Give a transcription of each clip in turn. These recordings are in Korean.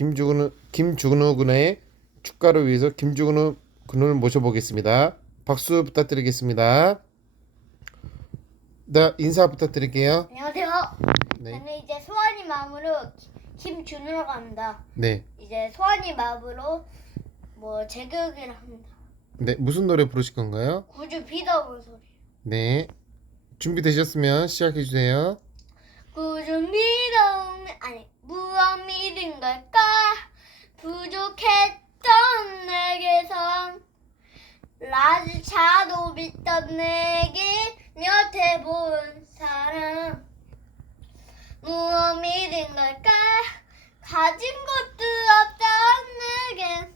김주근우 김준우 군의 축가를 위해서 김주근우 군을 모셔보겠습니다. 박수 부탁드리겠습니다. 네, 인사 부탁드릴게요. 안녕하세요. 네. 저는 이제 소환이 마음으로 김준우라고 합니다. 네. 이제 소환이 마음으로 뭐 제격이라 합니다. 네, 무슨 노래 부르실 건가요? 구주 비더본 소리. 네. 준비되셨으면 시작해 주세요. 구주 아니 무엇 믿은 걸까? 부족했던 내게선 라즈차도 믿던 내게 여태 본 사람 무엇 믿은 걸까? 가진 것도 없던 내겐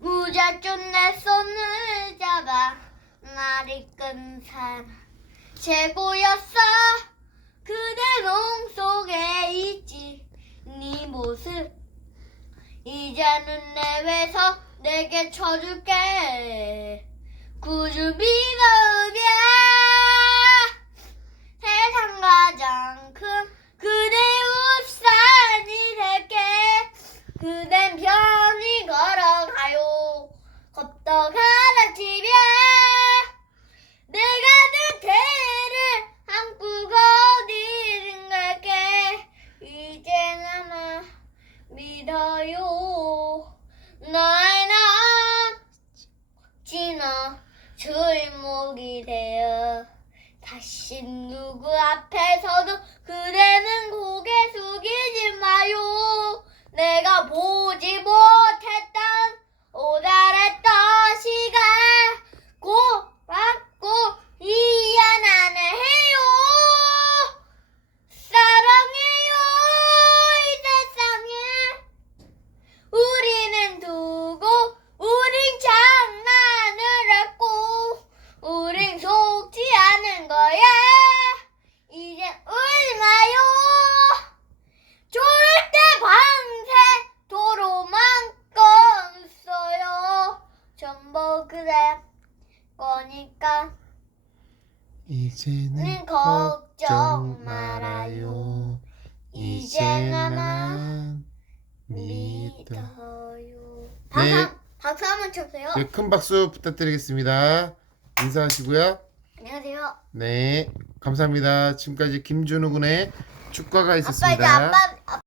무작정 내 손을 잡아 날 이끈 사람 최고였어 이제는 내외서 내게 쳐줄게. 구주 비 다시 누구 앞에서도 그대는 고개 숙이지 마요 내가 보지 못했던 오달했던 시간 고맙고 미안하네 해요 사랑해요 이 세상에 우리는 두고 우린 장난을 했고 우린 속지 않은 거야 이제 울지 마요 좋을 때 밤새 도로만 껐어요 전부 그대 거니까 이제는 는 걱정 말아요. 이제 나만 믿어요 박수, 네. 박수 한번 쳐주세요 네, 큰 박수 부탁드리겠습니다. 인사하시고요. 안녕하세요 네, 감사합니다. 지금까지 김준우 군의 축가가 아빠 이제 있었습니다. 아빠